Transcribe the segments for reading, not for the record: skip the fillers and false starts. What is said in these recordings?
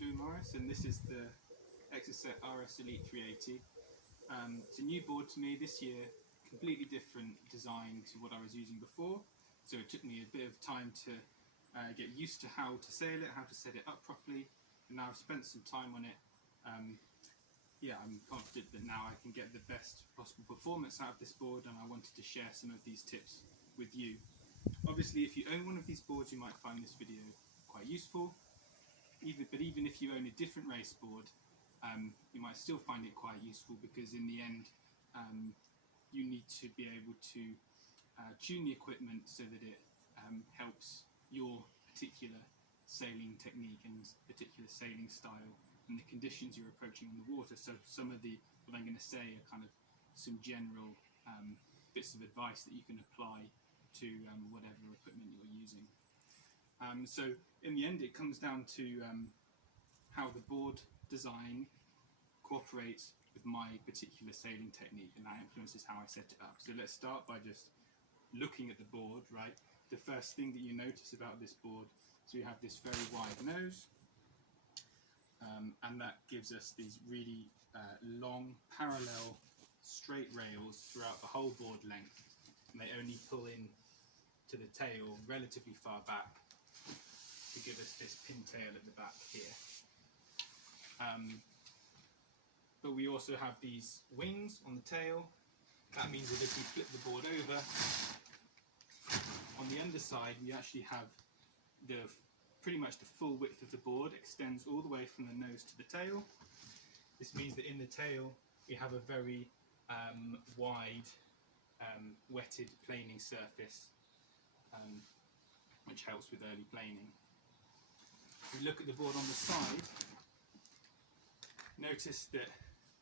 And this is the Exocet RS380. It's a new board to me this year, completely different design to what I was using before, so it took me a bit of time to get used to how to sail it, how to set it up properly, and now I've spent some time on it. I'm confident that now I can get the best possible performance out of this board, and I wanted to share some of these tips with you. Obviously, if you own one of these boards, you might find this video quite useful. But even if you own a different race board, you might still find it quite useful, because in the end you need to be able to tune the equipment so that it helps your particular sailing technique and particular sailing style and the conditions you're approaching on the water. So some of what I'm going to say are kind of some general bits of advice that you can apply to whatever equipment you're using. So in the end, it comes down to how the board design cooperates with my particular sailing technique, and that influences how I set it up. So let's start by just looking at the board, right? The first thing that you notice about this board is we have this very wide nose, and that gives us these really long, parallel, straight rails throughout the whole board length, and they only pull in to the tail relatively far back to give us this pintail at the back here. But we also have these wings on the tail. That means that if we flip the board over, on the underside we actually have pretty much the full width of the board extends all the way from the nose to the tail. This means that in the tail we have a very wide wetted planing surface, which helps with early planing. If we look at the board on the side, notice that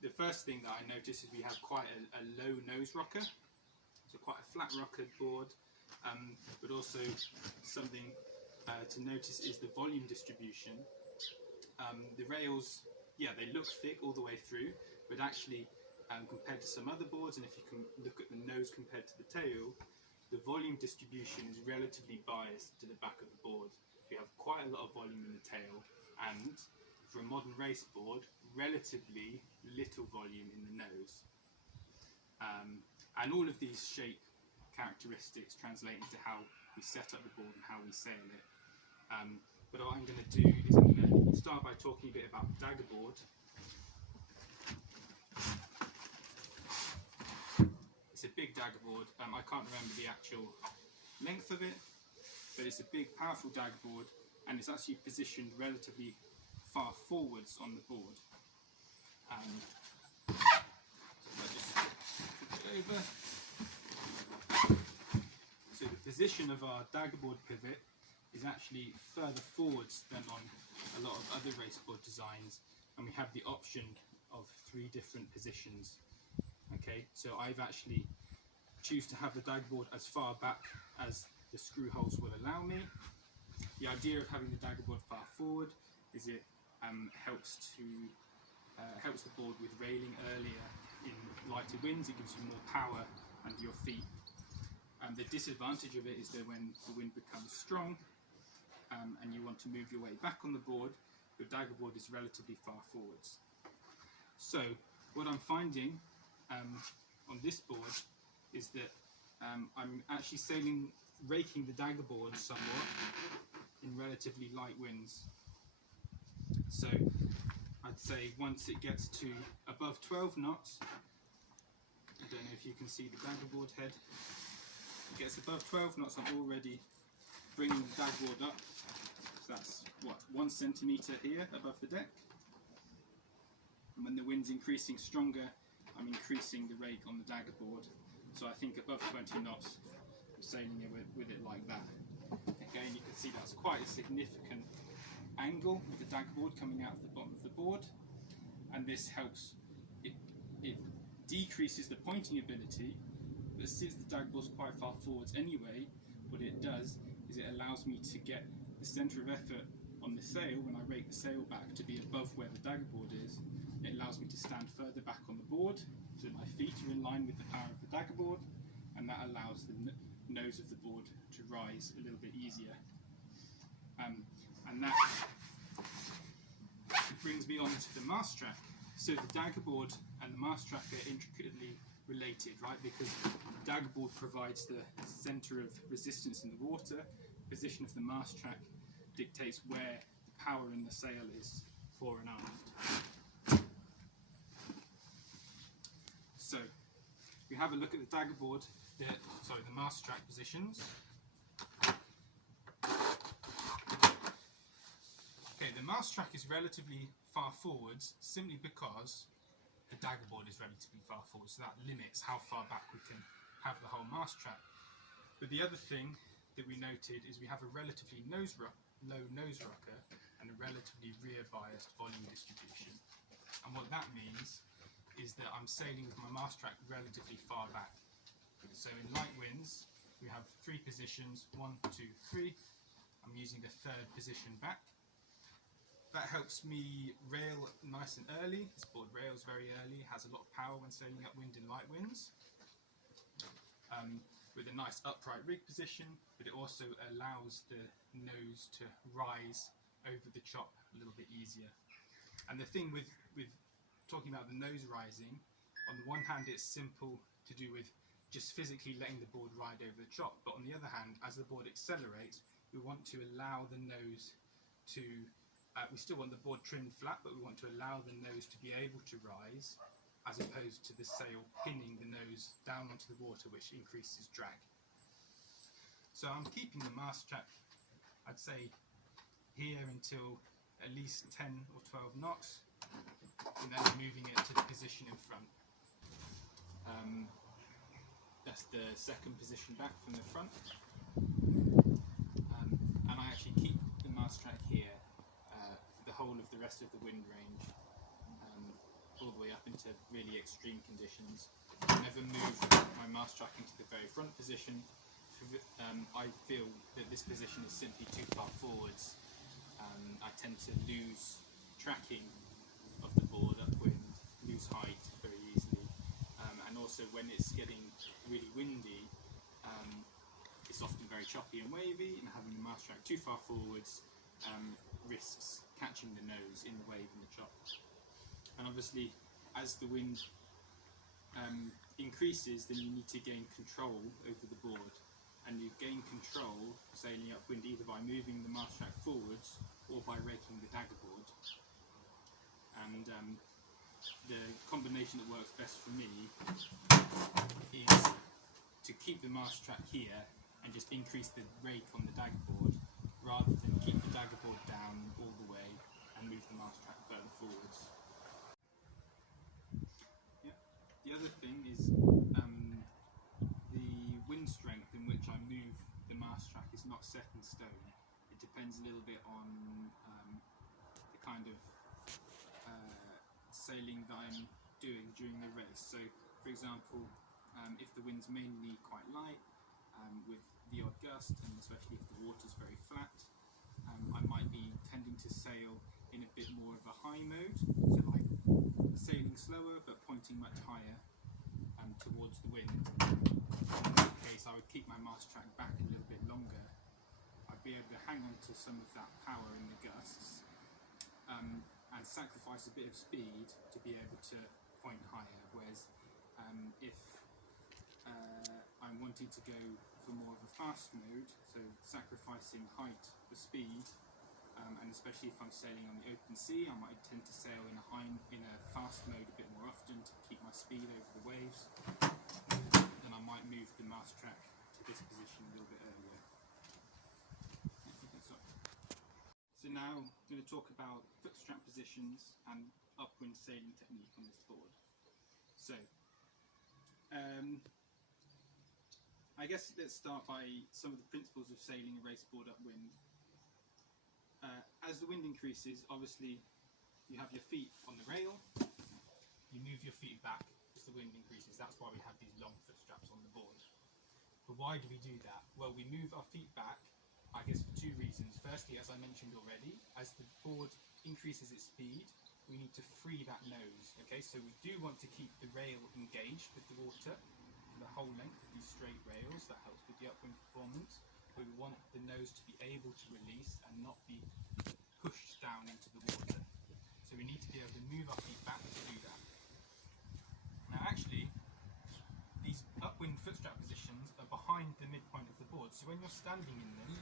the first thing that I notice is we have quite a low nose rocker, so quite a flat rockered board, but also something to notice is the volume distribution. The rails, they look thick all the way through, but actually compared to some other boards, and if you can look at the nose compared to the tail, the volume distribution is relatively biased to the back of the board. You have quite a lot of volume in the tail, and for a modern race board, relatively little volume in the nose. And all of these shape characteristics translate into how we set up the board and how we sail it. But what I'm going to do is I'm going to start by talking a bit about the daggerboard. It's a big daggerboard. I can't remember the actual length of it, but it's a big, powerful daggerboard, and it's actually positioned relatively far forwards on the board. So if I just flip it over. So the position of our daggerboard pivot is actually further forwards than on a lot of other raceboard designs, and we have the option of 3 different positions. Okay, so I've actually choose to have the daggerboard as far back as the screw holes will allow me. The idea of having the daggerboard far forward is it helps the board with railing earlier in lighter winds. It gives you more power under your feet. The disadvantage of it is that when the wind becomes strong and you want to move your way back on the board, your daggerboard is relatively far forwards. So what I'm finding on this board is that I'm actually raking the daggerboard somewhat in relatively light winds. So I'd say once it gets to above 12 knots, I don't know if you can see the daggerboard head, it gets above 12 knots, I'm already bringing the daggerboard up. So that's what, 1 centimetre here above the deck. And when the wind's increasing stronger, I'm increasing the rake on the daggerboard. So I think above 20 knots, I'm sailing it with it like that. Again, you can see that's quite a significant angle with the daggerboard coming out of the bottom of the board, and this helps, it decreases the pointing ability, but since the daggerboard's quite far forwards anyway, what it does is it allows me to get the centre of effort on the sail when I rake the sail back to be above where the daggerboard is. It allows me to stand further back on the board so that my feet are in line with the power of the daggerboard, and that allows the nose of the board to rise a little bit easier. And that brings me on to the mast track. So the daggerboard and the mast track are intricately related, right? Because the daggerboard provides the centre of resistance in the water. The position of the mast track dictates where the power in the sail is fore and aft. So we have a look at the daggerboard, the mast track positions. Okay, the mast track is relatively far forwards simply because the daggerboard is relatively far forward, so that limits how far back we can have the whole mast track. But the other thing that we noted is we have a relatively low nose rocker and a relatively rear biased volume distribution. And what that means is that I'm sailing with my mast track relatively far back. So in light winds, we have 3 positions, 1, 2, 3. I'm using the 3rd position back. That helps me rail nice and early. This board rails very early, has a lot of power when sailing upwind in light winds. With a nice upright rig position, but it also allows the nose to rise over the chop a little bit easier. And the thing with talking about the nose rising, on the one hand it's simple to do with just physically letting the board ride over the chop, but on the other hand, as the board accelerates, we want to allow the nose to we still want the board trimmed flat, but we want to allow the nose to be able to rise, as opposed to the sail pinning the nose down onto the water, which increases drag. So I'm keeping the mast track, I'd say, here until at least 10 or 12 knots, and then moving it to the position in front. That's the 2nd position back from the front. And I actually keep the mast track here the whole of the rest of the wind range, all the way up into really extreme conditions. I never move my mast track into the very front position. I feel that this position is simply too far forwards. I tend to lose tracking of the board upwind, lose height very easily, and also when it's getting really windy, it's often very choppy and wavy, and having the mast track too far forwards risks catching the nose in the wave and the chop. And obviously, as the wind increases, then you need to gain control over the board, and you gain control sailing upwind either by moving the mast track forwards or by raking the daggerboard. And the combination that works best for me is to keep the mast track here and just increase the rake on the daggerboard, rather than keep the daggerboard down all the way and move the mast track further forwards. Yeah. The other thing is the wind strength in which I move the mast track is not set in stone. It depends a little bit on the kind of sailing that I'm doing during the race. So, for example, if the wind's mainly quite light, with the odd gust, and especially if the water's very flat, I might be tending to sail in a bit more of a high mode, so like sailing slower but pointing much higher towards the wind. In that case, I would keep my mast track back a little bit longer. I'd be able to hang on to some of that power in the gusts, and sacrifice a bit of speed to be able to point higher, whereas if I'm wanting to go for more of a fast mode, so sacrificing height for speed, and especially if I'm sailing on the open sea, I might tend to sail in a fast mode a bit more often to keep my speed over the waves. Then I might move the mast track to this position a little bit earlier. So now I'm going to talk about footstrap positions and upwind sailing technique on this board. So I guess let's start by some of the principles of sailing a raceboard upwind. As the wind increases, obviously you have your feet on the rail, you move your feet back as the wind increases. That's why we have these long footstraps on the board. But why do we do that? Well, we move our feet back, I guess, for 2 reasons. Firstly, as I mentioned already, as the board increases its speed, we need to free that nose. Okay, so we do want to keep the rail engaged with the water, the whole length of these straight rails. That helps with the upwind performance. But we want the nose to be able to release and not be pushed down into the water. So we move our feet back to do that. Now actually, these upwind footstrap positions are behind the midpoint of the board, so when you're standing in them,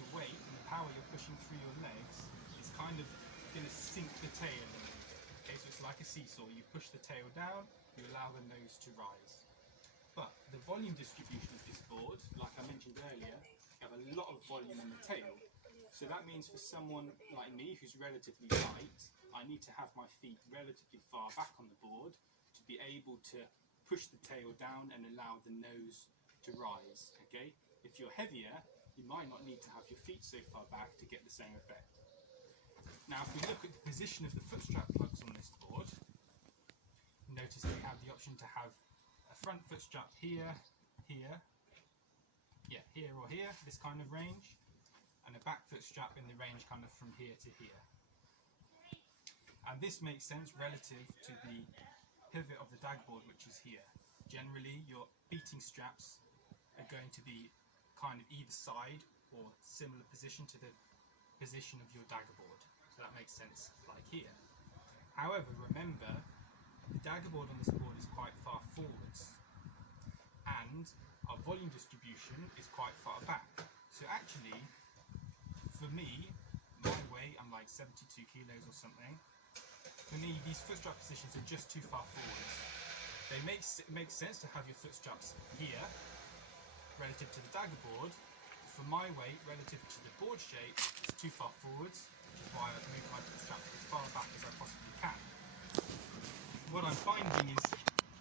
the weight and the power you're pushing through your legs is kind of going to sink the tail a little bit. Okay, so it's like a seesaw. You push the tail down, you allow the nose to rise. But the volume distribution of this board, like I mentioned earlier, you have a lot of volume in the tail. So that means for someone like me who's relatively light, I need to have my feet relatively far back on the board to be able to push the tail down and allow the nose to rise. Okay? If you're heavier, you might not need to have your feet so far back to get the same effect. Now if we look at the position of the footstrap plugs on this board, notice we have the option to have a front foot strap here, here or here, this kind of range, and a back foot strap in the range kind of from here to here. And this makes sense relative to the pivot of the daggerboard, which is here. Generally, your beating straps are going to be kind of either side or similar position to the position of your daggerboard. So that makes sense like here. However, remember, the daggerboard on this board is quite far forwards, and our volume distribution is quite far back. So actually, for me, my weight, I'm like 72 kilos or something. For me, these footstrap positions are just too far forwards. It makes sense to have your footstraps here, relative to the daggerboard. For my weight, relative to the board shape, it's too far forwards, which is why I've moved my footstraps as far back as I possibly can. What I'm finding is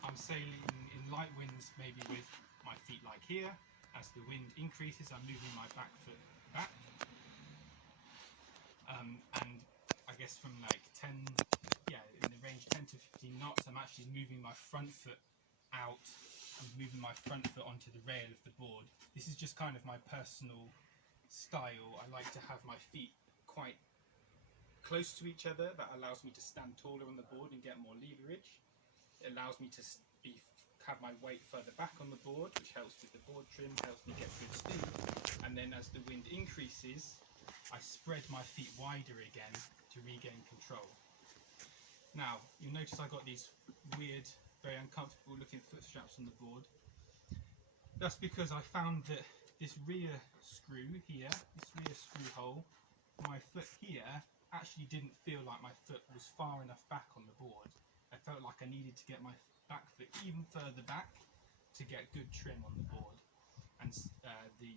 I'm sailing in light winds, maybe with my feet like here. As the wind increases, I'm moving my back foot back. And I guess from like 10, in the range 10 to 15 knots, I'm actually moving my front foot out. I'm moving my front foot onto the rail of the board. This is just kind of my personal style. I like to have my feet quite close to each other. That allows me to stand taller on the board and get more leverage. It allows me to have my weight further back on the board, which helps with the board trim, helps me get good speed. And then as the wind increases, I spread my feet wider again to regain control. Now, you'll notice I got these weird, very uncomfortable looking foot straps on the board. That's because I found that this rear screw here, this rear screw hole, my foot here actually didn't feel like my foot was far enough back on the board. I felt like I needed to get my back foot even further back to get good trim on the board. And the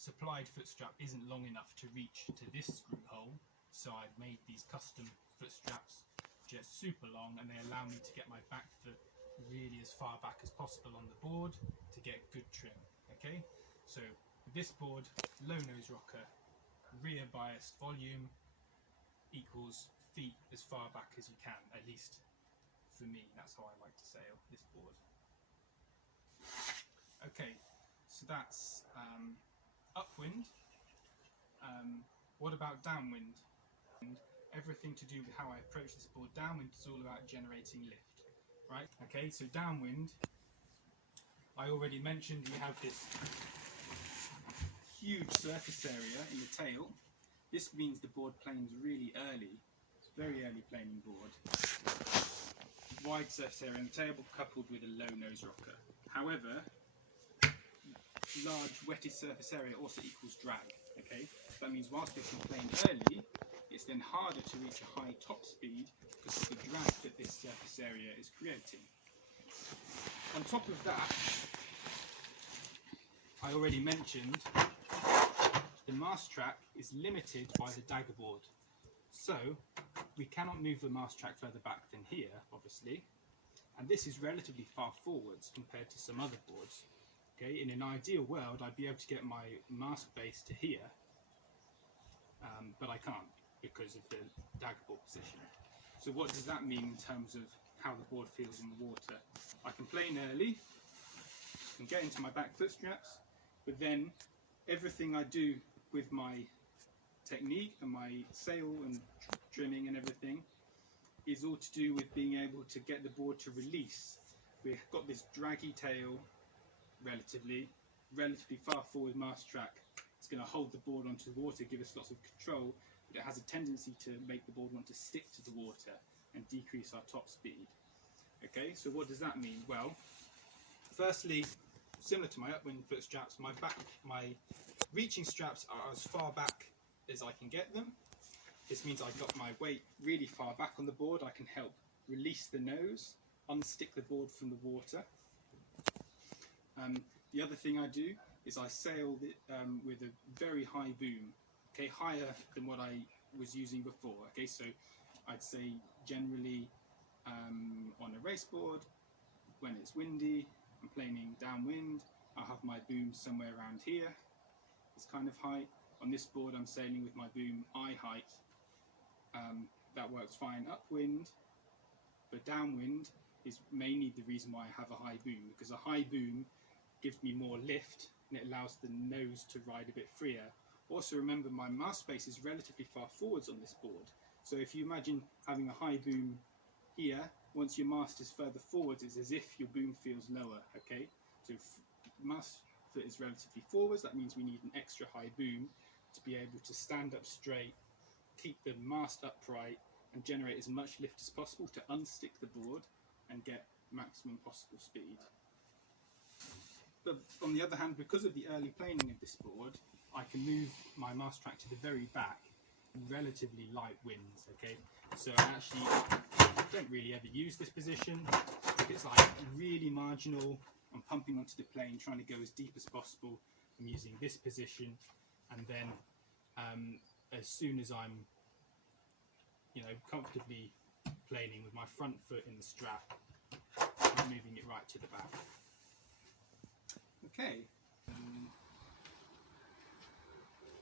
supplied foot strap isn't long enough to reach to this screw hole, so I've made these custom foot straps just super long, and they allow me to get my back foot really as far back as possible on the board to get good trim. Okay, so with this board, low nose rocker, rear biased volume equals feet as far back as you can, at least for me. That's how I like to sail this board. Okay, so that's upwind. What about downwind? And everything to do with how I approach this board. Downwind is all about generating lift, right? Okay, so downwind, I already mentioned we have this huge surface area in the tail. This means the board planes really early. It's a very early planing board. Wide surface area in the tail coupled with a low nose rocker. However, large wetted surface area also equals drag. Okay, that means whilst we can plane early, it's then harder to reach a high top speed because of the drag that this surface area is creating. On top of that, I already mentioned the mast track is limited by the daggerboard. So we cannot move the mast track further back than here, obviously, and this is relatively far forwards compared to some other boards. Okay, in an ideal world, I'd be able to get my mast base to here, but I can't because of the daggerboard position. So what does that mean in terms of how the board feels in the water? I can plane early, can get into my back foot straps, but then everything I do with my technique and my sail and trimming and everything is all to do with being able to get the board to release. We've got this draggy tail, relatively far forward mast track. It's going to hold the board onto the water, give us lots of control, but it has a tendency to make the board want to stick to the water. and decrease our top speed. Okay, so what does that mean? Well, firstly, similar to my upwind foot straps, my reaching straps are as far back as I can get them. This means I've got my weight really far back on the board. I can help release the nose, unstick the board from the water. The other thing I do is I sail with a very high boom, okay, higher than what I was using before. Okay, so I'd say generally on a raceboard, when it's windy, I'm planing downwind, I'll have my boom somewhere around here, this kind of height. On this board I'm sailing with my boom eye height. That works fine upwind, but downwind is mainly the reason why I have a high boom, because a high boom gives me more lift and it allows the nose to ride a bit freer. Also remember, my mast space is relatively far forwards on this board, so if you imagine having a high boom here, once your mast is further forwards, it's as if your boom feels lower. Okay, so if mast foot is relatively forwards, that means we need an extra high boom to be able to stand up straight, keep the mast upright and generate as much lift as possible to unstick the board and get maximum possible speed. But on the other hand, because of the early planing of this board, I can move my mast track to the very back in relatively light winds. Okay, so I actually don't really ever use this position. If it's like really marginal, I'm pumping onto the plane, trying to go as deep as possible. I'm using this position, and then as soon as I'm, comfortably planing with my front foot in the strap, I'm moving it right to the back. Okay.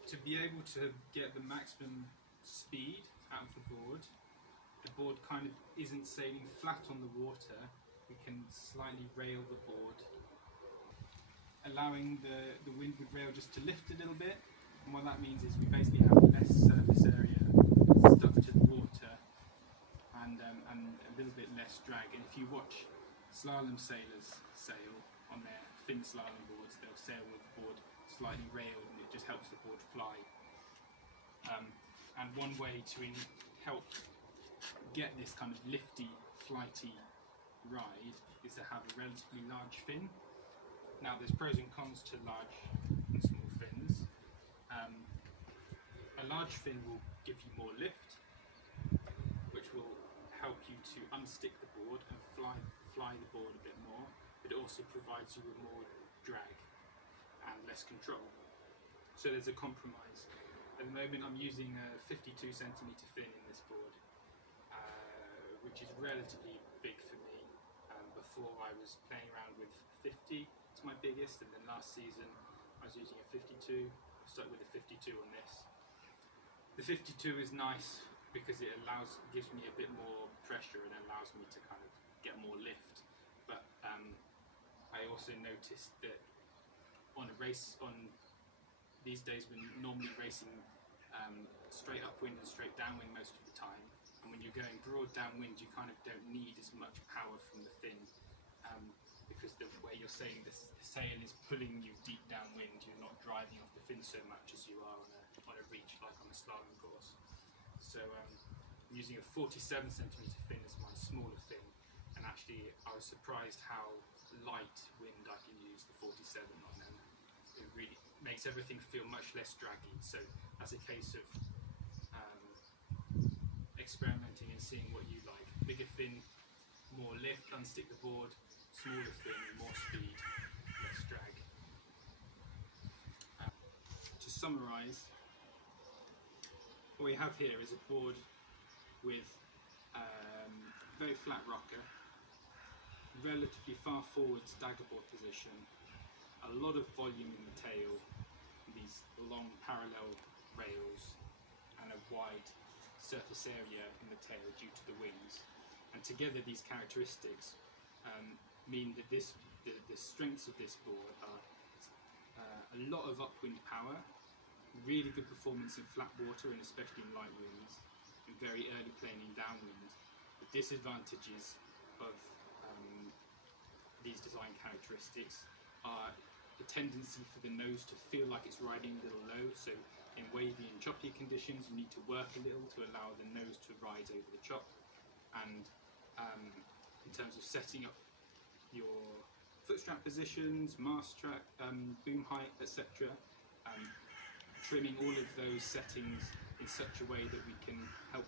To be able to get the maximum speed out of the board kind of isn't sailing flat on the water. We can slightly rail the board, allowing the windward rail just to lift a little bit, and what that means is we basically have less surface area stuck to the water and a little bit less drag. And if you watch slalom sailors sail on their thin slalom boards, they'll sail with the board slightly railed, and it just helps the board fly. And one way to help get this kind of lifty, flighty ride is to have a relatively large fin. Now there's pros and cons to large and small fins. A large fin will give you more lift, which will help you to unstick the board and fly the board a bit more, but it also provides you with more drag and less control. So there's a compromise. At the moment I'm using a 52 centimetre fin in this board, which is relatively big for me. Before I was playing around with 50, it's my biggest, and then last season I was using a 52. I've stuck with a 52 on this. The 52 is nice because it gives me a bit more pressure and allows me to kind of get more lift. But I also noticed that on these days when normally racing straight upwind and straight downwind most of the time, and when you're going broad downwind, you kind of don't need as much power from the fin, because the way you're sailing, the sail is pulling you deep downwind. You're not driving off the fin so much as you are on a reach like on a slalom course. So I'm using a 47 centimetre fin as my smaller fin, and actually I was surprised how light wind I can use the 47 on, and it really makes everything feel much less draggy. So that's a case of experimenting and seeing what you like. Bigger fin, more lift, unstick the board. Smaller fin, more speed, less drag. To summarise, what we have here is a board with very flat rocker, relatively far forwards daggerboard position, a lot of volume in the tail, these long parallel rails, and a wide surface area in the tail due to the wings. And together these characteristics mean that the strengths of this board are a lot of upwind power, really good performance in flat water and especially in light winds, and very early planing downwind. The disadvantages of these design characteristics are the tendency for the nose to feel like it's riding a little low. So in wavy and choppy conditions, you need to work a little to allow the nose to rise over the chop, and in terms of setting up your footstrap positions, mast track, boom height, etc. Trimming all of those settings in such a way that we can help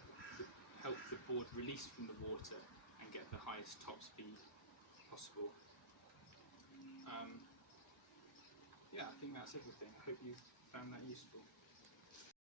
the board release from the water and get the highest top speed possible. Yeah, I think that's everything. I hope you found that useful.